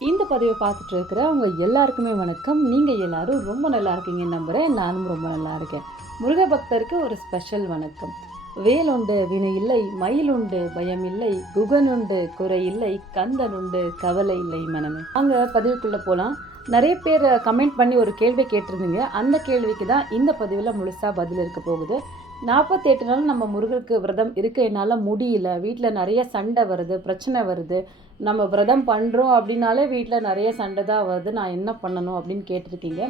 இந்த பதிவை பார்த்துட்டு இருக்கிற உங்க எல்லாருக்குமே வணக்கம். நீங்கள் எல்லாரும் ரொம்ப நல்லா இருக்கீங்க நம்புகிறேன் நானும் ரொம்ப நல்லா இருக்கேன். முருக பக்தருக்கு ஒரு ஸ்பெஷல் வணக்கம். வேல் உண்டு வினை இல்லை மயில் உண்டு பயம் இல்லை குகன் உண்டு குறை இல்லை கந்தன் உண்டு கவலை இல்லை மனமே. அங்கே பதிவுக்குள்ளே போகலாம் நிறைய பேர் கமெண்ட் பண்ணி ஒரு கேள்வி கேட்டிருந்தீங்க. அந்த கேள்விக்கு தான் இந்த பதிவில் முழுசாக பதில் இருக்க போகுது. நாற்பத்தெட்டு நாள் நம்ம முருகருக்கு விரதம் இருக்க என்னால் முடியல. வீட்டில் நிறைய சண்டை வருது பிரச்சனை வருது. நம்ம விரதம் பண்ணுறோம் அப்படின்னாலே வீட்டில் நிறைய சண்டை தான் வருது. நான் என்ன பண்ணணும் அப்படின்னு கேட்டிருக்கீங்க.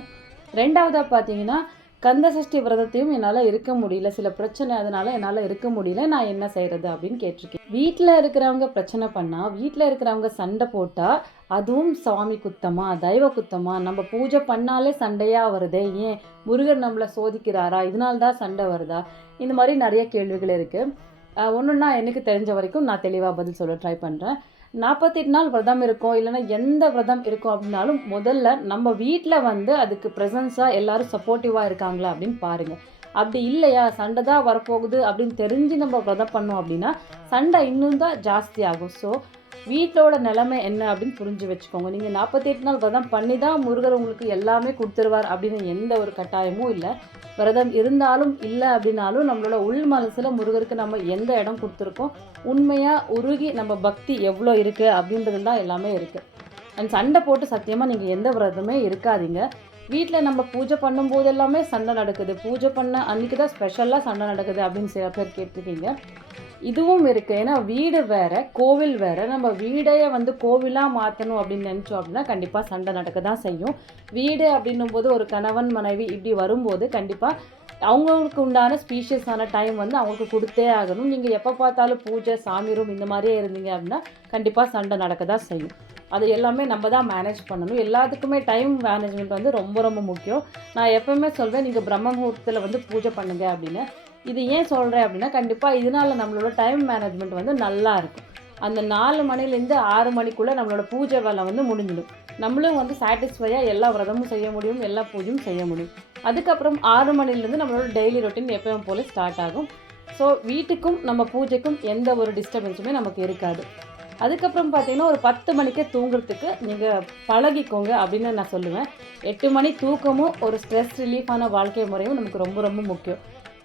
ரெண்டாவதாக பார்த்தீங்கன்னா கந்த சஷ்டி விரதத்தையும் என்னால் இருக்க முடியல. சில பிரச்சனை அதனால் என்னால் இருக்க முடியல. நான் என்ன செய்கிறது அப்படின்னு கேட்டிருக்கேன் வீட்டில் இருக்கிறவங்க பிரச்சனை பண்ணால் வீட்டில் இருக்கிறவங்க சண்டை போட்டால் அதுவும் சுவாமி குத்தமா தெய்வ குத்தமா? நம்ம பூஜை பண்ணாலே சண்டையாக வருதே. ஏன்? முருகர் நம்மளை சோதிக்கிறாரா? இதனால தான் சண்டை வருதா? இந்த மாதிரி நிறைய கேள்விகள் இருக்குது ஒன்றுன்னா எனக்கு தெரிஞ்ச வரைக்கும் நான் தெளிவாக பதில் சொல்ல ட்ரை பண்ணுறேன் நாற்பத்தெட்டு நாள் விரதம் இருக்கும் இல்லைன்னா எந்த விரதம் இருக்கும் அப்படின்னாலும் முதல்ல நம்ம வீட்டில் வந்து அதுக்கு ப்ரெசன்ஸாக எல்லாரும் சப்போர்ட்டிவாக இருக்காங்களா அப்படின்னு பாருங்கள் அப்படி இல்லையா? சண்டை தான் வரப்போகுது அப்படின்னு தெரிஞ்சு நம்ம விரதம் பண்ணோம் அப்படின்னா சண்டை இன்னும் தான் ஜாஸ்தி ஆகும். ஸோ வீட்டோட நிலைமை என்ன அப்படின்னு புரிஞ்சு வச்சுக்கோங்க. நீங்கள் நாற்பத்தெட்டு நாள் விரதம் பண்ணி தான் முருகர் உங்களுக்கு எல்லாமே கொடுத்துருவார் அப்படின்னு எந்த ஒரு கட்டாயமும் இல்லை. விரதம் இருந்தாலும் இல்லை அப்படின்னாலும் நம்மளோட உள் மனசில் முருகருக்கு நம்ம எந்த இடம் கொடுத்துருக்கோம்? உண்மையாக உருகி நம்ம பக்தி எவ்வளோ இருக்குது அப்படின்றது தான் எல்லாமே இருக்குது அண்ட் சண்டை போட்டு சத்தியமாக நீங்கள் எந்த விரதமே இருக்காதீங்க. வீட்டில் நம்ம பூஜை பண்ணும்போது எல்லாமே சண்டை நடக்குது. பூஜை பண்ண அன்றைக்கி தான் ஸ்பெஷலாக சண்டை நடக்குது அப்படின்னு சில பேர் கேட்டிருக்கீங்க. இதுவும் இருக்குது ஏன்னா வீடு வேறு கோவில் வேறு. நம்ம வீடையே வந்து கோவிலாக மாற்றணும் அப்படின்னு நினச்சோம் அப்படின்னா கண்டிப்பாக சண்டை நடக்க தான் செய்யும். வீடு அப்படின்னும் போது ஒரு கணவன் மனைவி இப்படி வரும்போது கண்டிப்பாக அவங்களுக்கு உண்டான ஸ்பீஷியஸான டைம் வந்து அவங்களுக்கு கொடுத்தே ஆகணும். நீங்கள் எப்போ பார்த்தாலும் பூஜை சாமி ரூம் இந்த மாதிரியே இருந்தீங்க அப்படின்னா கண்டிப்பாக சண்டை நடக்க தான் செய்யும். அது எல்லாமே நம்ம தான் மேனேஜ் பண்ணணும். எல்லாத்துக்குமே டைம் மேனேஜ்மெண்ட் வந்து ரொம்ப ரொம்ப முக்கியம். நான் எப்போவுமே சொல்வேன் நீங்கள் பிரம்ம முகூர்த்தத்தில் வந்து பூஜை பண்ணுங்க அப்படின்னு. இது ஏன் சொல்கிறேன் அப்படின்னா கண்டிப்பாக இதனால் நம்மளோட டைம் மேனேஜ்மெண்ட் வந்து நல்லா இருக்கும். அந்த நாலு மணிலேருந்து ஆறு மணிக்குள்ளே நம்மளோட பூஜை வேலை வந்து முடிஞ்சிடும். நம்மளும் வந்து சாட்டிஸ்ஃபையாக எல்லா விரதமும் செய்ய முடியும் எல்லா பூஜையும் செய்ய முடியும். அதுக்கப்புறம் ஆறு மணிலேருந்து நம்மளோட டெய்லி ரொட்டீன் எப்பவும் போல ஸ்டார்ட் ஆகும். ஸோ வீட்டுக்கும் நம்ம பூஜைக்கும் எந்த ஒரு டிஸ்டர்பன்ஸுமே நமக்கு இருக்காது. அதுக்கப்புறம் பார்த்தீங்கன்னா ஒரு பத்து மணிக்கே தூங்குறதுக்கு நீங்கள் பழகிக்கோங்க அப்படின்னு நான் சொல்லுவேன். எட்டு மணி தூக்கமும் ஒரு ஸ்ட்ரெஸ் ரிலீஃபான வாழ்க்கை முறையும் நமக்கு ரொம்ப ரொம்ப முக்கியம்.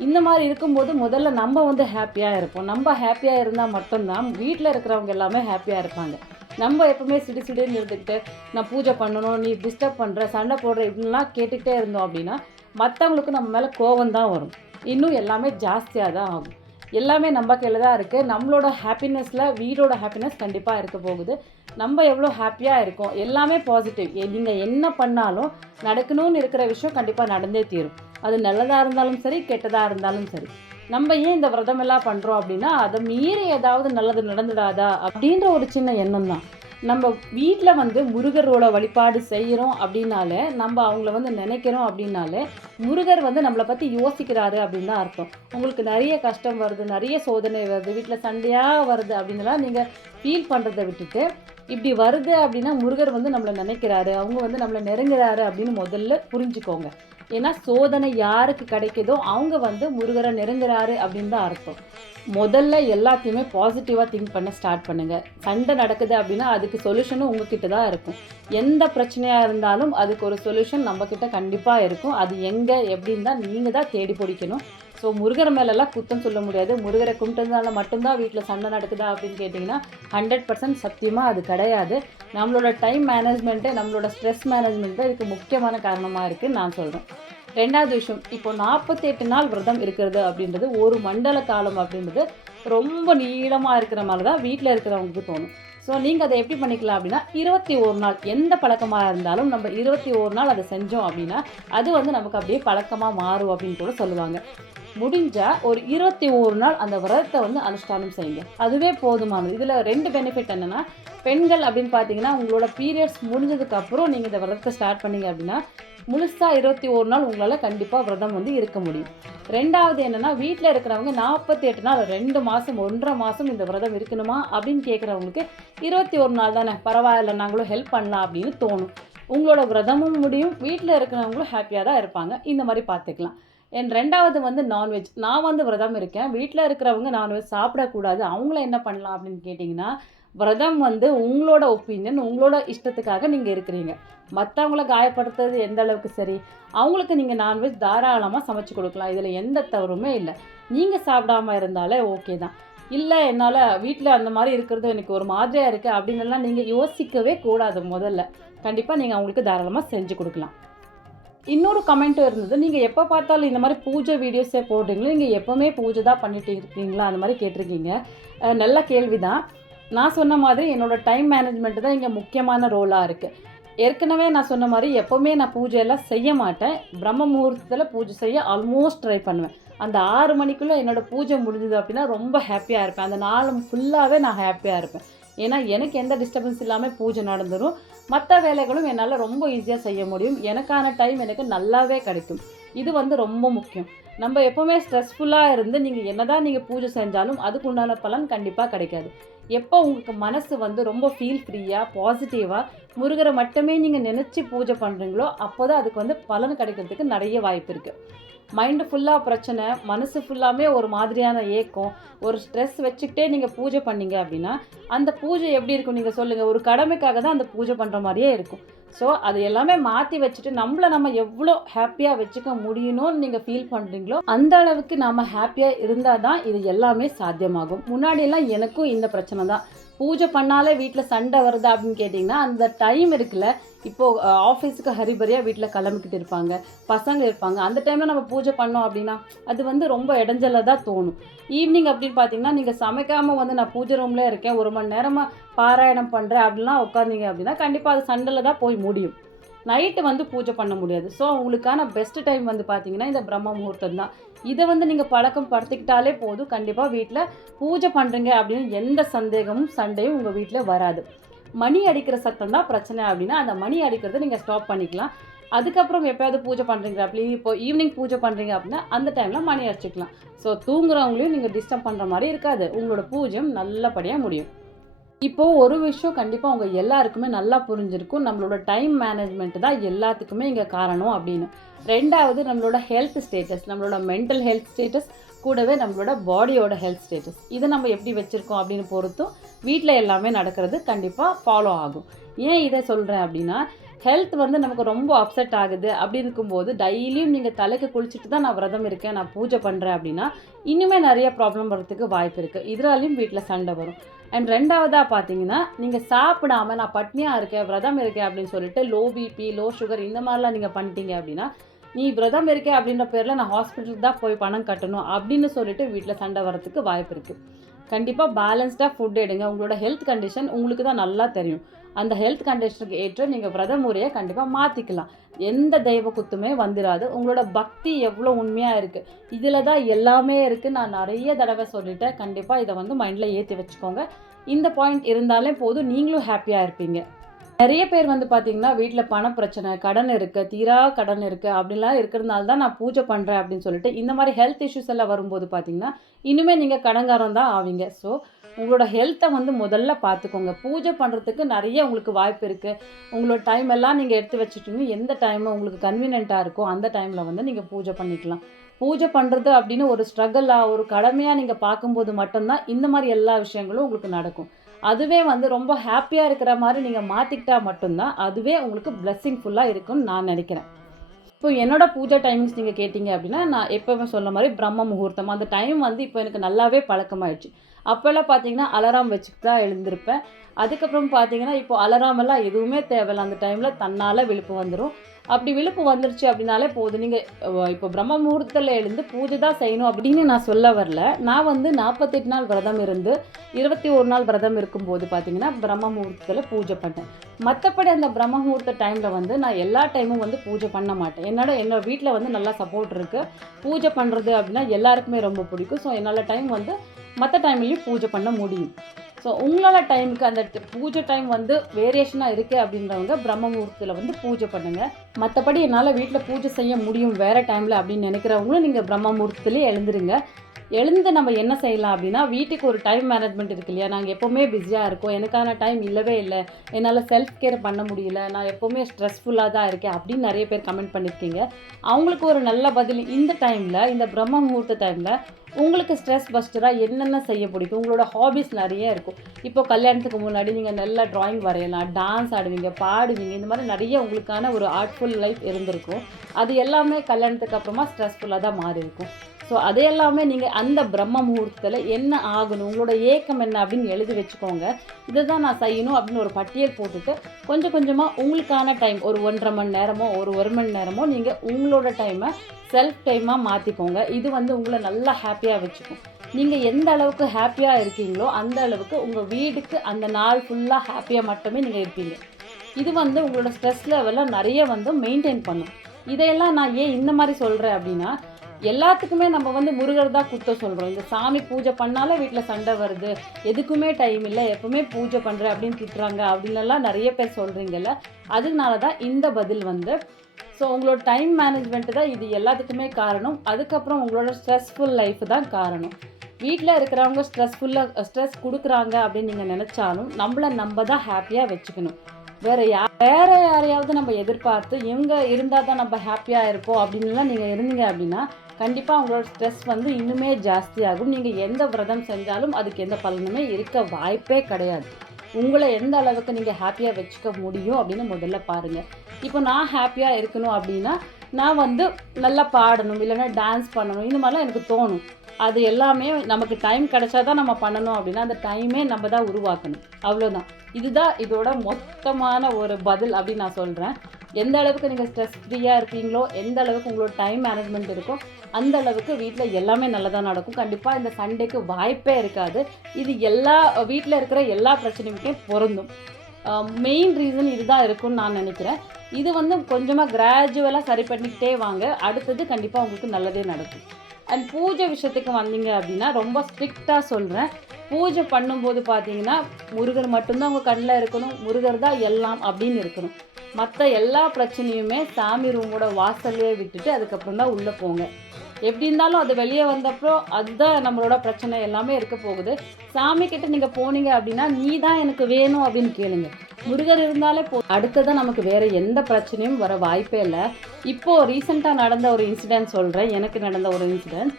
இந்த மாதிரி இருக்கும்போது முதல்ல நம்ம வந்து ஹாப்பியாக இருப்போம். நம்ம ஹாப்பியாக இருந்தால் மட்டும்தான் வீட்டில் இருக்கிறவங்க எல்லாமே ஹாப்பியாக இருப்பாங்க. நம்ம எப்பவுமே சிடு சிடுன்னு இருந்துக்கிட்டு நான் பூஜை பண்ணணும் நீ டிஸ்டர்ப் பண்ணுற சண்டை போடுற இப்படிலாம் கேட்டுக்கிட்டே இருந்தோம் அப்படின்னா மற்றவங்களுக்கு நம்ம மேலே கோவம் தான் வரும். இன்னும் எல்லாமே ஜாஸ்தியாக தான் ஆகும். எல்லாமே நம்ம கையில் தான் இருக்குது நம்மளோட ஹாப்பினஸில் வீடோட ஹாப்பினஸ் கண்டிப்பாக இருக்க போகுது. நம்ம எவ்வளோ ஹாப்பியாக இருக்கோம்? எல்லாமே பாசிட்டிவ் நீங்கள் என்ன பண்ணாலும் நடக்கணும்னு இருக்கிற விஷயம் கண்டிப்பாக நடந்தே தீரும். அது நல்லதாக இருந்தாலும் சரி கெட்டதாக இருந்தாலும் சரி. நம்ம ஏன் இந்த விரதம் எல்லாம் பண்ணுறோம் அப்படின்னா அதை மீறி ஏதாவது நல்லது நடந்துடாதா அப்படின்ற ஒரு சின்ன எண்ணம் தான். நம்ம வீட்டில் வந்து முருகரோட வழிபாடு செய்கிறோம் அப்படின்னாலே நம்ம அவங்கள வந்து நினைக்கிறோம் அப்படின்னாலே முருகர் வந்து நம்மளை பற்றி யோசிக்கிறாரு அப்படின்னு தான் அர்த்தம். உங்களுக்கு நிறைய கஷ்டம் வருது நிறைய சோதனை வருது வீட்டில் சண்டையாக வருது அப்படின்னுலாம் நீங்கள் ஃபீல் பண்ணுறதை விட்டுட்டு இப்படி வருது அப்படின்னா முருகர் வந்து நம்மளை நினைக்கிறாரு அவங்க வந்து நம்மளை நெருங்குறாரு அப்படின்னு முதல்ல புரிஞ்சுக்கோங்க. ஏன்னா சோதனை யாருக்கு கிடைக்குதோ அவங்க வந்து முருகரை நெருங்குறாரு அப்படின்னு தான் அர்த்தம். முதல்ல எல்லாத்தையுமே பாசிட்டிவாக திங்க் பண்ண ஸ்டார்ட் பண்ணுங்கள் சண்டை நடக்குது அப்படின்னா அதுக்கு சொல்யூஷனும் உங்ககிட்ட தான் இருக்கும். எந்த பிரச்சனையாக இருந்தாலும் அதுக்கு ஒரு சொல்யூஷன் நம்மக்கிட்ட கண்டிப்பாக இருக்கும். அது எங்கே எப்படின்னு தான் நீங்கள் தான் தேடி பிடிக்கணும். ஸோ முருகர் மேலெல்லாம் குத்தம் சொல்ல முடியாது. முருகரை கும்பிட்டதுனால மட்டும்தான் வீட்டில் சண்டை நடக்குதா அப்படின்னு கேட்டிங்கன்னா ஹண்ட்ரட் பர்சன்ட் சத்தியமாக அது கிடையாது. நம்மளோட டைம் மேனேஜ்மெண்ட்டு நம்மளோட ஸ்ட்ரெஸ் மேனேஜ்மெண்ட்டு இதுக்கு முக்கியமான காரணமாக இருக்குதுன்னு நான் சொல்கிறேன் ரெண்டாவது விஷயம் இப்போ நாற்பத்தெட்டு நாள் விரதம் இருக்கிறது அப்படின்றது ஒரு மண்டல காலம் அப்படின்றது ரொம்ப நீளமாக இருக்கிற மாதிரி தான் வீட்டில் இருக்கிறவங்களுக்கு தோணும். ஸோ நீங்கள் அதை எப்படி பண்ணிக்கலாம் அப்படின்னா இருபத்தி ஒரு நாள் எந்த பழக்கமாக இருந்தாலும் நம்ம இருபத்தி ஒரு நாள் அதை செஞ்சோம் அப்படின்னா அது வந்து நமக்கு அப்படியே பழக்கமாக மாறும் அப்படின்னு கூட சொல்லுவாங்க. முடிஞ்சால் ஒரு இருபத்தி ஒரு நாள் அந்த விரதத்தை வந்து அனுஷ்டானம் செய்யுங்க. அதுவே போதுமானது. இதில் ரெண்டு பெனிஃபிட் என்னென்னா பெண்கள் அப்படின்னு பார்த்தீங்கன்னா உங்களோட பீரியட்ஸ் முடிஞ்சதுக்கப்புறம் நீங்கள் இந்த விரதத்தை ஸ்டார்ட் பண்ணீங்க அப்படின்னா முழுசாக இருபத்தி ஒரு நாள் உங்களால் கண்டிப்பாக விரதம் வந்து இருக்க முடியும். ரெண்டாவது என்னென்னா வீட்டில் இருக்கிறவங்க நாற்பத்தி எட்டு நாள் ரெண்டு மாதம் ஒன்றரை மாதம் இந்த விரதம் இருக்கணுமா அப்படின்னு கேட்குறவங்களுக்கு இருபத்தி ஒரு நாள் தானே பரவாயில்ல நாங்களும் ஹெல்ப் பண்ணலாம் அப்படின்னு தோணும். உங்களோட விரதமும் முடியும் வீட்டில் இருக்கிறவங்களும் ஹாப்பியாக தான் இருப்பாங்க. இந்த மாதிரி பார்த்துக்கலாம் என் ரெண்டாவது வந்து நான்வெஜ் நான் வந்து விரதம் இருக்கேன். வீட்டில் இருக்கிறவங்க நான்வெஜ் சாப்பிடக்கூடாது. அவங்கள என்ன பண்ணலாம் அப்படின்னு கேட்டிங்கன்னா விரதம் வந்து உங்களோட ஒப்பீனியன் உங்களோட இஷ்டத்துக்காக நீங்கள் இருக்கிறீங்க. மற்றவங்கள காயப்படுத்துறது எந்த அளவுக்கு சரி? அவங்களுக்கு நீங்கள் நான்வெஜ் தாராளமாக சமைச்சு கொடுக்கலாம். இதில் எந்த தவறுமே இல்லை. நீங்கள் சாப்பிடாம இருந்தாலே ஓகே தான். இல்லை என்னால் வீட்டில் அந்த மாதிரி இருக்கிறது எனக்கு ஒரு மாதிரியாக இருக்குது அப்படின்னுலாம் நீங்கள் யோசிக்கவே கூடாது முதல்ல. கண்டிப்பாக நீங்கள் அவங்களுக்கு தாராளமாக செஞ்சு கொடுக்கலாம். இன்னொரு கமெண்ட்டும் இருந்தது நீங்கள் எப்போ பார்த்தாலும் இந்த மாதிரி பூஜை வீடியோஸே போடுறீங்களோ நீங்கள் எப்போவுமே பூஜை தான் பண்ணிட்டு இருக்கீங்களா அந்த மாதிரி கேட்டிருக்கீங்க. நல்ல கேள்வி தான் நான் சொன்ன மாதிரி என்னோடய டைம் மேனேஜ்மெண்ட் தான் இங்கே முக்கியமான ரோலாக இருக்குது ஏற்கனவே நான் சொன்ன மாதிரி எப்போவுமே நான் பூஜையெல்லாம் செய்ய மாட்டேன். பிரம்ம முகூர்த்தத்தில் பூஜை செய்ய ஆல்மோஸ்ட் ட்ரை பண்ணுவேன். அந்த ஆறு மணிக்குள்ளே என்னோடய பூஜை முடிஞ்சுது அப்படின்னா ரொம்ப ஹாப்பியாக இருப்பேன். அந்த நாள் ஃபுல்லாகவே நான் ஹாப்பியாக இருப்பேன். ஏன்னா எனக்கு எந்த டிஸ்டர்பன்ஸ் இல்லாமல் பூஜை நடந்துடும் மற்ற வேலைகளும் என்னால் ரொம்ப ஈஸியாக செய்ய முடியும். எனக்கான டைம் எனக்கு நல்லாவே கிடைக்கும். இது வந்து ரொம்ப முக்கியம். நம்ம எப்போவுமே ஸ்ட்ரெஸ்ஃபுல்லாக இருந்து நீங்கள் என்னதான் நீங்கள் பூஜை செஞ்சாலும் அதுக்கு உண்டான பலன் கண்டிப்பாக கிடைக்காது. எப்போ உங்களுக்கு மனசு வந்து ரொம்ப ஃபீல் ஃப்ரீயாக பாசிட்டிவாக முருகரை மட்டுமே நீங்கள் நினச்சி பூஜை பண்ணுறீங்களோ அப்போ தான் அதுக்கு வந்து பலன் கிடைக்கிறதுக்கு நிறைய வாய்ப்பு இருக்குது மைண்டு ஃபுல்லாக பிரச்சனை மனசு ஃபுல்லாமே ஒரு மாதிரியான ஏக்கம் ஒரு ஸ்ட்ரெஸ் வச்சுக்கிட்டே நீங்கள் பூஜை பண்ணீங்க அப்படின்னா அந்த பூஜை எப்படி இருக்கும் நீங்கள் சொல்லுங்கள் ஒரு கடமைக்காக தான் அந்த பூஜை பண்ணுற மாதிரியே இருக்கும். ஸோ அது எல்லாமே மாற்றி வச்சுட்டு நம்மளை நம்ம எவ்வளோ ஹாப்பியாக வச்சுக்க முடியணும்னு நீங்கள் ஃபீல் பண்ணுறீங்களோ அந்த அளவுக்கு நம்ம ஹாப்பியாக இருந்தால் தான் இது எல்லாமே சாத்தியமாகும். முன்னாடியெல்லாம் எனக்கும் இந்த பிரச்சனை தான். பூஜை பண்ணாலே வீட்டில் சண்டை வருதா அப்படின்னு கேட்டிங்கன்னா அந்த டைம் இருக்குல்ல இப்போது ஆஃபீஸுக்கு ஹரிபரியாக வீட்டில் கிளம்பிக்கிட்டு இருப்பாங்க. பசங்க இருப்பாங்க. அந்த டைமில் நம்ம பூஜை பண்ணோம் அப்படின்னா அது வந்து ரொம்ப இடைஞ்சலாக தான் தோணும். ஈவினிங் அப்படின்னு பார்த்தீங்கன்னா நீங்கள் சமைக்காமல் வந்து நான் பூஜை ரூமில் இருக்கேன் ஒரு மணி நேரமாக பாராயணம் பண்ணுறேன் அப்படிலாம் உட்காந்தீங்க அப்படின்னா கண்டிப்பாக அது சண்டையில் தான் போய் முடியும். நைட்டு வந்து பூஜை பண்ண முடியாது. ஸோ உங்களுக்கான பெஸ்ட் டைம் வந்து பார்த்தீங்கன்னா இந்த பிரம்ம முகூர்த்தம் தான். இதை வந்து நீங்கள் பழக்கம் படுத்திக்கிட்டாலே போதும். கண்டிப்பாக வீட்டில் பூஜை பண்ணுறீங்க அப்படின்னு எந்த சந்தேகமும் சண்டையும் உங்கள் வீட்டில் வராது. மணி அடிக்கிற சத்தம் தான் பிரச்சனை அப்படின்னா அந்த மணி அடிக்கிறத நீங்கள் ஸ்டாப் பண்ணிக்கலாம். அதுக்கப்புறம் எப்போயாவது பூஜை பண்ணுறீங்க அப்படி இப்போ ஈவினிங் பூஜை பண்ணுறீங்க அப்படின்னா அந்த டைமில் மணி அடிச்சுக்கலாம். ஸோ தூங்குறவங்களையும் நீங்கள் டிஸ்டர்ப் பண்ணுற மாதிரி இருக்காது. உங்களோட பூஜையும் நல்லபடியாக முடியும். இப்போது ஒரு விஷயம் கண்டிப்பாக உங்கள் எல்லாருக்குமே நல்லா புரிஞ்சிருக்கும். நம்மளோட டைம் மேனேஜ்மெண்ட் தான் எல்லாத்துக்குமே இங்கே காரணம் அப்படின்னு. ரெண்டாவது நம்மளோட ஹெல்த் ஸ்டேட்டஸ் நம்மளோட மென்டல் ஹெல்த் ஸ்டேட்டஸ் கூடவே நம்மளோட பாடியோட ஹெல்த் ஸ்டேட்டஸ் இதை நம்ம எப்படி வச்சுருக்கோம் அப்படின்னு பொறுத்தும் வீட்டில் எல்லாமே நடக்கிறது கண்டிப்பாக ஃபாலோ ஆகும். ஏன் இதை சொல்கிறேன் அப்படின்னா ஹெல்த் வந்து நமக்கு ரொம்ப அப்செட் ஆகுது அப்படி இருக்கும்போது டெய்லியும் நீங்கள் தலைக்கு குளிச்சுட்டு தான் நான் விரதம் இருக்கேன் நான் பூஜை பண்ணுறேன் அப்படின்னா இன்னுமே நிறைய ப்ராப்ளம் வரதுக்கு வாய்ப்பு இருக்குது இதனாலையும் வீட்டில் சண்டை வரும். அண்ட் ரெண்டாவதாக பார்த்தீங்கன்னா நீங்கள் சாப்பிடாம நான் பட்னியாக இருக்கேன் விரதம் இருக்கேன் அப்படின்னு சொல்லிட்டு லோ பிபி லோ சுகர் இந்த மாதிரிலாம் நீங்கள் பண்ணிட்டீங்க அப்படின்னா நீ விரதம் இருக்கே அப்படின்ற பேரில் நான் ஹாஸ்பிட்டலுக்கு தான் போய் பணம் கட்டணும் அப்படின்னு சொல்லிட்டு வீட்டில் சண்டை வரதுக்கு வாய்ப்பு இருக்குது கண்டிப்பாக பேலன்ஸ்டாக ஃபுட் எடுங்க. உங்களோட ஹெல்த் கண்டிஷன் உங்களுக்கு தான் நல்லா தெரியும். அந்த ஹெல்த் கண்டிஷனுக்கு ஏற்ற நீங்கள் விரத முறையை கண்டிப்பாக மாற்றிக்கலாம் எந்த தெய்வ குத்துமே வந்துடாது உங்களோட பக்தி எவ்வளோ உண்மையாக இருக்குது இதில் தான் எல்லாமே இருக்குது நான் நிறைய தடவை சொல்லிட்டேன். கண்டிப்பாக இதை வந்து மைண்டில் ஏற்றி வச்சுக்கோங்க. இந்த பாயிண்ட் இருந்தாலே போதும். நீங்களும் ஹாப்பியாக இருப்பீங்க. நிறைய பேர் வந்து பார்த்தீங்கன்னா வீட்டில் பண பிரச்சனை கடன் இருக்குது தீரா கடன் இருக்குது அப்படின்லாம் இருக்கிறதுனால தான் நான் பூஜை பண்ணுறேன் அப்படின்னு சொல்லிட்டு இந்த மாதிரி ஹெல்த் இஷ்யூஸ் எல்லாம் வரும்போது பார்த்தீங்கன்னா இனிமேல் நீங்கள் கடங்காரம் தான் ஆவீங்க. ஸோ உங்களோட ஹெல்த்தை வந்து முதல்ல பார்த்துக்கோங்க பூஜை பண்ணுறதுக்கு நிறைய உங்களுக்கு வாய்ப்பு இருக்குது உங்களோட டைம் எல்லாம் நீங்கள் எடுத்து வச்சுட்டீங்க எந்த டைம் உங்களுக்கு கன்வீனியண்ட்டாக இருக்கோ அந்த டைமில் வந்து நீங்கள் பூஜை பண்ணிக்கலாம். பூஜை பண்ணுறது அப்படின்னு ஒரு ஸ்ட்ரகிளாக ஒரு கடமையாக நீங்கள் பார்க்கும்போது மட்டும்தான் இந்த மாதிரி எல்லா விஷயங்களும் உங்களுக்கு நடக்கும். அதுவே வந்து ரொம்ப ஹாப்பியாக இருக்கிற மாதிரி நீங்கள் மாற்றிக்கிட்டா மட்டும்தான் அதுவே உங்களுக்கு பிளெஸ்ஸிங் ஃபுல்லாக இருக்கும்னு நான் நினைக்கிறேன். இப்போ என்னோட பூஜை டைமிங்ஸ் நீங்கள் கேட்டிங்க அப்படின்னா நான் எப்போவுமே சொன்ன மாதிரி பிரம்ம முகூர்த்தம். அந்த டைம் வந்து இப்போ எனக்கு நல்லாவே பழக்கமாயிடுச்சு. அப்போல்லாம் பார்த்தீங்கன்னா அலாரம் வச்சுட்டு தான் எழுந்திருப்பேன். அதுக்கப்புறம் பார்த்தீங்கன்னா இப்போ அலாரம் எல்லாம் எதுவுமே தேவையில்ல. அந்த டைமில் தன்னால் விழுப்பு வந்துடும் அப்படி விழுப்பு வந்துருச்சு அப்படின்னாலே போதும் நீங்கள் இப்போ பிரம்ம முகூர்த்தத்தில் எழுந்து பூஜை தான் செய்யணும் அப்படின்னு நான் சொல்ல வரல. நான் வந்து நாற்பத்தெட்டு நாள் விரதம் இருந்து இருபத்தி ஒரு நாள் விரதம் இருக்கும்போது பார்த்தீங்கன்னா பிரம்ம முகூர்த்தத்தில் பூஜை பண்ணேன் மற்றபடி அந்த பிரம்ம முகூர்த்த டைமில் வந்து நான் எல்லா டைமும் வந்து பூஜை பண்ண மாட்டேன். என்னோட என்னோட வீட்டில் வந்து நல்லா சப்போர்ட் இருக்குது பூஜை பண்ணுறது அப்படின்னா எல்லாருக்குமே ரொம்ப பிடிக்கும். ஸோ என்னால் டைம் வந்து மற்ற டைம்லேயும் பூஜை பண்ண முடியும். ஸோ உங்களால் டைமுக்கு அந்த பூஜை டைம் வந்து வேரியேஷனாக இருக்குது அப்படின்றவங்க பிரம்ம முகூர்த்தத்தில் வந்து பூஜை பண்ணுங்கள் மற்றபடி என்னால் வீட்டில் பூஜை செய்ய முடியும் வேறு டைமில் அப்படின்னு நினைக்கிறவங்களும் நீங்கள் பிரம்ம எழுந்துருங்க. எழுந்து நம்ம என்ன செய்யலாம் அப்படின்னா வீட்டுக்கு ஒரு டைம் மேனேஜ்மெண்ட் இருக்கு இல்லையா? நாங்கள் எப்போவுமே பிஸியாக இருக்கோம். எனக்கான டைம் இல்லவே இல்லை. என்னால் செல்ஃப் கேர் பண்ண முடியல. நான் எப்போவுமே ஸ்ட்ரெஸ்ஃபுல்லாக தான் இருக்கேன் அப்படின்னு நிறைய பேர் கமெண்ட் பண்ணியிருக்கீங்க அவங்களுக்கு ஒரு நல்ல பதில் இந்த டைமில் இந்த பிரம்ம முகூர்த்த டைமில் உங்களுக்கு ஸ்ட்ரெஸ் பஸ்டராக என்னென்ன செய்ய பிடிக்கும்? உங்களோட ஹாபிஸ் நிறைய இருக்கும். இப்போ கல்யாணத்துக்கு முன்னாடி நீங்கள் நல்லா ட்ராயிங் வரையலாம் டான்ஸ் ஆடுவீங்க பாடுவீங்க இந்த மாதிரி நிறைய உங்களுக்கான ஒரு ஆர்ட்ஃபுல் லைஃப் இருந்திருக்கும். அது எல்லாமே கல்யாணத்துக்கு அப்புறமா ஸ்ட்ரெஸ்ஃபுல்லாக தான் மாறி இருக்கும். ஸோ அது எல்லாமே நீங்கள் அந்த பிரம்ம முகூர்த்தத்தில் என்ன ஆகணும் உங்களோட ஏக்கம் என்ன அப்படின்னு எழுதி வச்சுக்கோங்க. இதை தான் நான் செய்யணும் அப்படின்னு ஒரு பட்டியல் போட்டுட்டு கொஞ்சம் கொஞ்சமாக உங்களுக்கான டைம் ஒரு ஒன்றரை மணி நேரமோ ஒரு ஒரு மணி நேரமோ நீங்கள் உங்களோட டைமை செல்ஃப் டைமாக மாற்றிக்கோங்க இது வந்து உங்களை நல்லா ஹாப்பி ஹாப்பியாக வச்சுக்கும் நீங்கள் எந்த அளவுக்கு ஹாப்பியாக இருக்கீங்களோ அந்த அளவுக்கு உங்கள் வீடுக்கு அந்த நாள் ஃபுல்லாக ஹாப்பியாக மட்டுமே நீங்கள் இருப்பீங்க. இது வந்து உங்களோட ஸ்ட்ரெஸ் லெவலில் நிறைய வந்து மெயின்டைன் பண்ணும். இதையெல்லாம் நான் ஏன் இந்த மாதிரி சொல்கிறேன் அப்படின்னா எல்லாத்துக்குமே நம்ம வந்து முருகர் தான் குத்த சொல்கிறோம் இந்த சாமி பூஜை பண்ணாலே வீட்டில் சண்டை வருது. எதுக்குமே டைம் இல்லை. எப்பவுமே பூஜை பண்ணுறேன் அப்படின்னு திட்டுறாங்க அப்படின்லாம் நிறைய பேர் சொல்கிறீங்கல்ல அதனால தான் இந்த பதில் வந்து ஸோ உங்களோட டைம் மேனேஜ்மெண்ட்டு தான் இது எல்லாத்துக்குமே காரணம். அதுக்கப்புறம் உங்களோட ஸ்ட்ரெஸ்ஃபுல் லைஃப் தான் காரணம். வீட்டில் இருக்கிறவங்க ஸ்ட்ரெஸ்ஃபுல்லாக ஸ்ட்ரெஸ் கொடுக்குறாங்க அப்படின்னு நீங்கள் நினச்சாலும் நம்மளை நம்ம தான் ஹாப்பியாக வச்சுக்கணும். வேறு யா வேறு யாரையாவது நம்ம எதிர்பார்த்து இவங்க இருந்தால் தான் நம்ம ஹாப்பியாக இருப்போம் அப்படின்லாம் நீங்கள் இருந்தீங்க அப்படின்னா கண்டிப்பாக உங்களோட ஸ்ட்ரெஸ் வந்து இன்னுமே ஜாஸ்தியாகும். நீங்கள் எந்த விரதம் செஞ்சாலும் அதுக்கு எந்த பலனுமே இருக்க வாய்ப்பே கிடையாது. உங்களை எந்த அளவுக்கு நீங்கள் ஹாப்பியாக வச்சுக்க முடியும் அப்படின்னு முதல்ல பாருங்கள் இப்போ நான் ஹாப்பியாக இருக்கணும் அப்படின்னா நான் வந்து நல்லா பாடணும் இல்லைன்னா டான்ஸ் பண்ணணும் இந்த மாதிரிலாம் எனக்கு தோணும். அது எல்லாமே நமக்கு டைம் கிடைச்சா தான் நம்ம பண்ணணும் அப்படின்னா அந்த டைமே நம்ம தான் உருவாக்கணும். அவ்வளோதான் இதுதான் இதோட மொத்தமான ஒரு பதில் அப்படின்னு நான் சொல்கிறேன் எந்த அளவுக்கு நீங்கள் ஸ்ட்ரெஸ் ஃப்ரீயாக இருக்கீங்களோ எந்த அளவுக்கு உங்களோட டைம் மேனேஜ்மெண்ட் இருக்கோ அந்த அளவுக்கு வீட்டில் எல்லாமே நல்லதாக நடக்கும். கண்டிப்பாக இந்த சண்டேக்கு வாய்ப்பே இருக்காது. இது எல்லா வீட்டில் இருக்கிற எல்லா பிரச்சனையுமே பொருந்தும். மெயின் ரீசன் இதுதான் இருக்கும்னு நான் நினைக்கிறேன். இது வந்து கொஞ்சமாக கிராஜுவலாக சரி பண்ணிக்கிட்டே வாங்க. அடுத்தது கண்டிப்பாக உங்களுக்கு நல்லதே நடக்கும். அண்ட் பூஜை விஷயத்துக்கு வந்தீங்க அப்படின்னா ரொம்ப ஸ்ட்ரிக்டாக சொல்கிறேன் பூஜை பண்ணும்போது பார்த்தீங்கன்னா முருகர் மட்டும்தான் உங்கள் கண்ணில் இருக்கணும். முருகர் தான் எல்லாம் அப்படின்னு இருக்கணும். மற்ற எல்லா பிரச்சனையுமே சாமி ரூமோட வாசல்லையே விட்டுட்டு அதுக்கப்புறம் தான் உள்ளே போங்க. எப்படி இருந்தாலும் அது வெளியே வந்தப்போ அதுதான் நம்மளோட பிரச்சனை எல்லாமே இருக்க போகுது. சாமி கிட்ட நீங்கள் போனீங்க அப்படின்னா நீ தான் எனக்கு வேணும் அப்படின்னு கேளுங்க. முருகர் இருந்தாலே போ அடுத்ததான் நமக்கு வேறு எந்த பிரச்சனையும் வர வாய்ப்பே இல்லை. இப்போது ரீசெண்டாக நடந்த ஒரு இன்சிடென்ட் சொல்கிறேன் எனக்கு நடந்த ஒரு இன்சிடென்ட்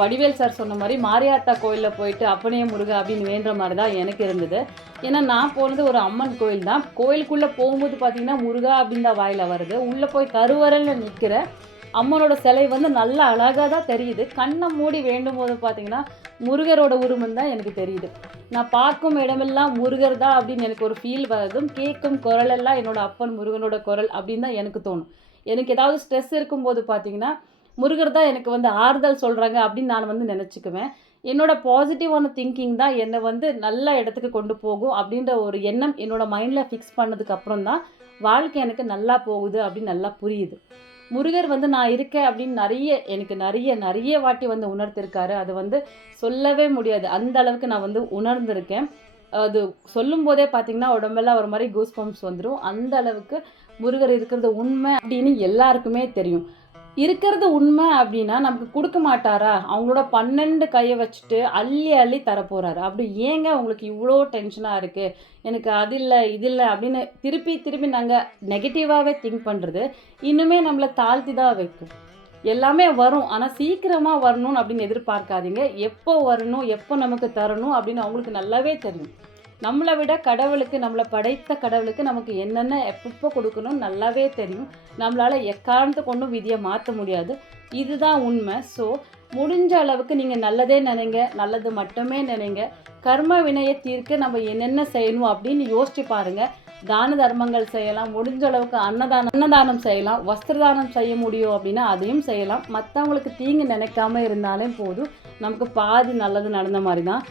வடிவேல் சார் சொன்ன மாதிரி மாரியாத்தா கோயிலில் போயிட்டு அப்பனே முருக அப்படின்னு வேண்டுற மாதிரி தான் எனக்கு இருந்தது. ஏன்னா நான் போனது ஒரு அம்மன் கோயில் தான். கோயிலுக்குள்ளே போகும்போது பார்த்தீங்கன்னா முருகா அப்படின்னு தான் வாயில் வருது. உள்ளே போய் கருவறையில் நிற்கிற அம்மனோட சிலை வந்து நல்ல அழகாக தான் தெரியுது. கண்ணை மூடி வேண்டும் போது பார்த்தீங்கன்னா முருகரோட உருவம் தான் எனக்கு தெரியுது. நான் பார்க்கும் இடமெல்லாம் முருகர் தான் அப்படின்னு எனக்கு ஒரு ஃபீல் வருதும் கேட்கும் குரலெல்லாம் என்னோட அப்பன் முருகனோட குரல் அப்படின்னு தான் எனக்கு தோணும். எனக்கு ஏதாவது ஸ்ட்ரெஸ் இருக்கும்போது பார்த்தீங்கன்னா முருகர் தான் எனக்கு வந்து ஆறுதல் சொல்கிறாங்க அப்படின்னு நான் வந்து நினச்சிக்குவேன். என்னோடய பாசிட்டிவான திங்கிங் தான் என்னை வந்து நல்ல இடத்துக்கு கொண்டு போகும் அப்படின்ற ஒரு எண்ணம் என்னோடய மைண்டில் ஃபிக்ஸ் பண்ணதுக்கு அப்புறம் தான் வாழ்க்கை எனக்கு நல்லா போகுது அப்படின்னு நல்லா புரியுது. முருகர் வந்து நான் இருக்கேன் அப்படின்னு நிறைய எனக்கு நிறைய நிறைய வாட்டி வந்து உணர்த்திருக்காரு. அது வந்து சொல்லவே முடியாது. அந்த அளவுக்கு நான் வந்து உணர்ந்திருக்கேன். அது சொல்லும் போதே பார்த்தீங்கன்னா உடம்பெல்லாம் ஒரு மாதிரி கூஸ் பம்ப்ஸ் வந்துடும் அந்த அளவுக்கு முருகர் இருக்கிறது உண்மை அப்படின்னு எல்லாருக்குமே தெரியும். இருக்கிறது உண்மை அப்படின்னா நமக்கு கொடுக்க மாட்டாரா? அவங்களோட பன்னெண்டு கையை வச்சுட்டு அள்ளி அள்ளி தரப்போறாரு. அப்படி ஏங்க உங்களுக்கு இவ்வளோ டென்ஷனாக இருக்குது எனக்கு அது இல்லை இது இல்லை அப்படின்னு திருப்பி திருப்பி நாங்கள் நெகட்டிவாகவே திங்க் பண்ணுறது இன்னுமே நம்மளை தாழ்த்தி தான் வைக்கும். எல்லாமே வரும். ஆனால் சீக்கிரமாக வரணும்னு அப்படின்னு எதிர்பார்க்காதீங்க. எப்போ வரணும் எப்போ நமக்கு தரணும் அப்படின்னு அவங்களுக்கு நல்லாவே தெரியும். நம்மளை விட கடவுளுக்கு நம்மளை படைத்த கடவுளுக்கு நமக்கு என்னென்ன எப்பப்போ கொடுக்கணும் நல்லாவே தெரியும். நம்மளால் எக்காரணத்தை கொண்டும் விதியை மாற்ற முடியாது. இதுதான் உண்மை. ஸோ முடிஞ்ச அளவுக்கு நீங்கள் நல்லதே நினைங்க. நல்லது மட்டுமே நினைங்க. கர்ம வினையை தீர்க்க நம்ம என்னென்ன செய்யணும் அப்படின்னு யோசிச்சு பாருங்க. தான தர்மங்கள் செய்யலாம். முடிஞ்ச அளவுக்கு அன்னதானம் அன்னதானம் செய்யலாம். வஸ்திரதானம் செய்ய முடியும் அப்படின்னா அதையும் செய்யலாம். மற்றவங்களுக்கு தீங்கு நினைக்காம இருந்தாலே போதும். நமக்கு பாதி நல்லது நடந்த மாதிரி தான்.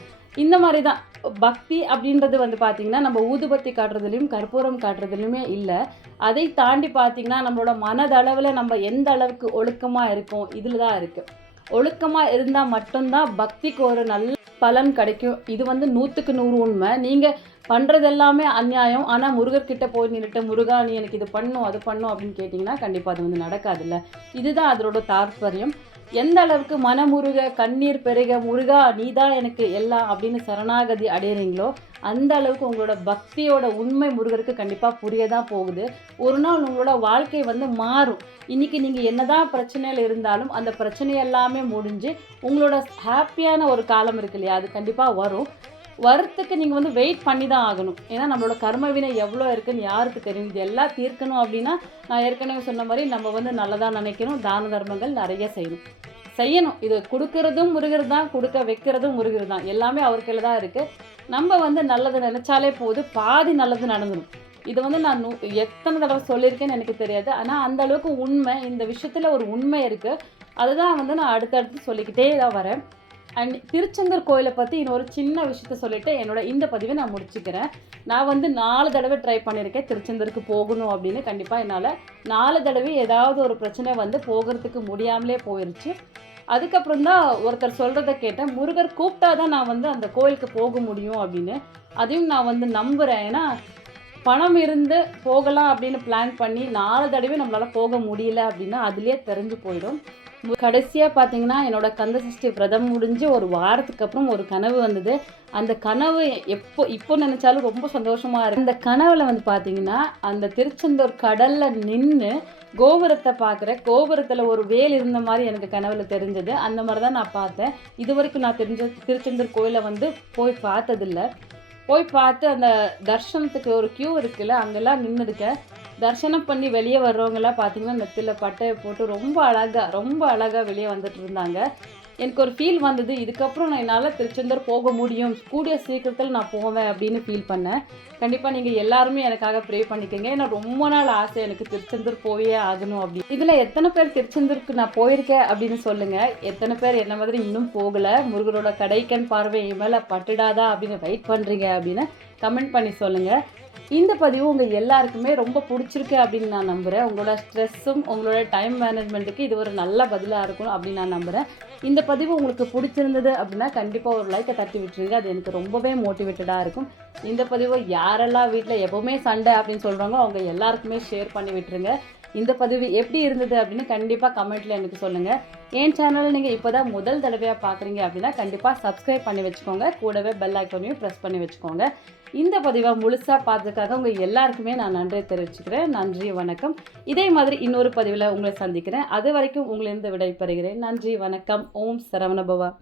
இந்த மாதிரி தான் பக்தி அப்படின்றது வந்து பார்த்திங்கன்னா நம்ம ஊதுபத்தி காட்டுறதுலையும் கற்பூரம் காட்டுறதுலையுமே இல்லை. அதை தாண்டி பார்த்திங்கன்னா நம்மளோட மனதளவில் நம்ம எந்த அளவுக்கு ஒழுக்கமாக இருக்கோம் இதில் தான் இருக்குது ஒழுக்கமாக இருந்தால் மட்டும்தான் பக்திக்கு ஒரு நல்ல பலன் கிடைக்கும். இது வந்து நூற்றுக்கு நூறு உண்மை. நீங்கள் பண்ணுறது எல்லாமே அநியாயம். ஆனால் முருகர்கிட்ட போய் நின்றுட்டு முருகா நீ எனக்கு இது பண்ணும் அது பண்ணும் அப்படின்னு கேட்டிங்கன்னா கண்டிப்பாக அது வந்து நடக்காதுல்ல. இதுதான் அதோட தாற்பயம். எந்த அளவுக்கு மனமுருக கண்ணீர் பெருக முருகா நீதான் எனக்கு எல்லாம் அப்படின்னு சரணாகதி அடையிறீங்களோ அந்த அளவுக்கு உங்களோட பக்தியோட உண்மை முருகருக்கு கண்டிப்பாக புரிய தான் போகுது. ஒரு நாள் உங்களோட வாழ்க்கை வந்து மாறும். இன்னைக்கு நீங்கள் என்னதான் பிரச்சனையில் இருந்தாலும் அந்த பிரச்சனை எல்லாமே முடிஞ்சு உங்களோட ஹாப்பியான ஒரு காலம் இருக்கு இல்லையா அது கண்டிப்பாக வரும். வரத்துக்கு நீங்கள் வந்து வெயிட் பண்ணி தான் ஆகணும். ஏன்னா நம்மளோட கர்ம வினை எவ்வளோ இருக்குன்னு யாருக்கு தெரியும்? இது எல்லாம் தீர்க்கணும் அப்படின்னா நான் ஏற்கனவே சொன்ன மாதிரி நம்ம வந்து நல்லதாக நினைக்கணும். தான தர்மங்கள் நிறைய செய்யணும். செய்யணும். இது கொடுக்கறதும் முருகிறது தான் கொடுக்க வைக்கிறதும் முருகிறது தான் எல்லாமே அவர் தான் இருக்குது நம்ம வந்து நல்லது நினச்சாலே போது பாதி நல்லது நடந்துடும் இது வந்து நான் நூ எத்தனை தடவை சொல்லியிருக்கேன்னு எனக்கு தெரியாது. ஆனால் அந்த அளவுக்கு உண்மை இந்த விஷயத்தில் ஒரு உண்மை இருக்குது அதுதான் வந்து நான் அடுத்தடுத்து சொல்லிக்கிட்டே தான் வரேன். அண்ட் திருச்செந்தூர் கோயிலை பற்றி இன்னொரு சின்ன விஷயத்த சொல்லிட்டு என்னோட இந்த பதிவை நான் முடிச்சுக்கிறேன். நான் வந்து நாலு தடவை ட்ரை பண்ணியிருக்கேன் திருச்செந்தூருக்கு போகணும் அப்படின்னு. கண்டிப்பாக என்னால் நாலு தடவை ஏதாவது ஒரு பிரச்சனை வந்து போகிறதுக்கு முடியாமலே போயிடுச்சு அதுக்கப்புறம் தான் ஒருத்தர் சொல்கிறத கேட்டேன். முருகர் கூப்பிட்டா தான் நான் வந்து அந்த கோயிலுக்கு போக முடியும் அப்படின்னு. அதையும் நான் வந்து நம்புகிறேன் ஏன்னா பணம் இருந்து போகலாம் அப்படின்னு பிளான் பண்ணி நாலு தடவை நம்மளால் போக முடியல அப்படின்னா அதுலேயே தெரிஞ்சு போயிடும். கடைசியாக பார்த்தீங்கன்னா என்னோட கந்த சஷ்டி விரதம் முடிஞ்சு ஒரு வாரத்துக்கு அப்புறம் ஒரு கனவு வந்தது. அந்த கனவு எப்போ இப்போ நினச்சாலும் ரொம்ப சந்தோஷமாக இருக்கு. அந்த கனவில் வந்து பார்த்தீங்கன்னா அந்த திருச்செந்தூர் கடலில் நின்று கோபுரத்தை பார்க்குற கோபுரத்தில் ஒரு வேல் இருந்த மாதிரி எனக்கு கனவுல தெரிஞ்சது. அந்த மாதிரி தான் நான் பார்த்தேன். இது வரைக்கும் நான் தெரிஞ்ச திருச்செந்தூர் கோயிலை வந்து போய் பார்த்ததில்ல. போய் பார்த்து அந்த தர்ஷனத்துக்கு ஒரு க்யூ இருக்குல்ல அங்கெல்லாம் நின்றுருக்கேன் தரிசனம் பண்ணி வெளியே வர்றவங்களாம் பார்த்தீங்கன்னா நெத்தில பட்டையை போட்டு ரொம்ப அழகாக ரொம்ப அழகாக வெளியே வந்துட்டு இருந்தாங்க. எனக்கு ஒரு ஃபீல் வந்தது. இதுக்கப்புறம் நான் என்னால் திருச்செந்தூர் போக முடியும். கூடிய சீக்கிரத்தில் நான் போவேன் அப்படின்னு ஃபீல் பண்ணேன். கண்டிப்பாக நீங்கள் எல்லாருமே எனக்காக ப்ரே பண்ணிக்கோங்க. ஏன்னா ரொம்ப நாள் ஆசை எனக்கு திருச்செந்தூர் போயே ஆகணும் அப்படின்னு இதில் எத்தனை பேர் திருச்செந்தூருக்கு நான் போயிருக்கேன் அப்படின்னு சொல்லுங்கள் எத்தனை பேர் என்ன மாதிரி இன்னும் போகலை. முருகரோட கடைக்கன் பார்வை மேலே பட்டுடாதா அப்படின்னு வெயிட் பண்ணுறீங்க அப்படின்னு கமெண்ட் பண்ணி சொல்லுங்கள் இந்த பதிவு உங்கள் எல்லாருக்குமே ரொம்ப பிடிச்சிருக்கு அப்படின்னு நான் நம்புகிறேன் உங்களோட ஸ்ட்ரெஸ்ஸும் உங்களோட டைம் மேனேஜ்மெண்ட்டுக்கு இது ஒரு நல்ல பதிலாக இருக்கும் அப்படின்னு நான் நம்புகிறேன் இந்த பதிவு உங்களுக்கு பிடிச்சிருந்தது அப்படின்னா கண்டிப்பாக ஒரு லைக்கை தட்டி விட்டுருங்க. அது எனக்கு ரொம்பவே மோட்டிவேட்டடாக இருக்கும். இந்த பதிவை யாரெல்லாம் வீட்டில் எப்போவுமே சண்டை அப்படின்னு சொல்கிறாங்களோ அவங்க எல்லாருக்குமே ஷேர் பண்ணி விட்டுருங்க. இந்த பதிவு எப்படி இருந்தது அப்படின்னு கண்டிப்பாக கமெண்ட்டில் எனக்கு சொல்லுங்கள் என் சேனலை நீங்கள் இப்போ தான் முதல் தடவையாக பார்க்குறீங்க அப்படின்னா கண்டிப்பாக சப்ஸ்கிரைப் பண்ணி வச்சுக்கோங்க. கூடவே பெல் ஐக்கோனையும் ப்ரெஸ் பண்ணி வச்சுக்கோங்க. இந்த பதிவை முழுசாக பார்த்ததுக்காக உங்கள் எல்லாருக்குமே நான் நன்றி தெரிவிச்சுக்கிறேன். நன்றி வணக்கம். இதே மாதிரி இன்னொரு பதிவில் உங்களை சந்திக்கிறேன். அது வரைக்கும் உங்களிருந்து விடைபெறுகிறேன். நன்றி வணக்கம். ஓம் சரவணபவா.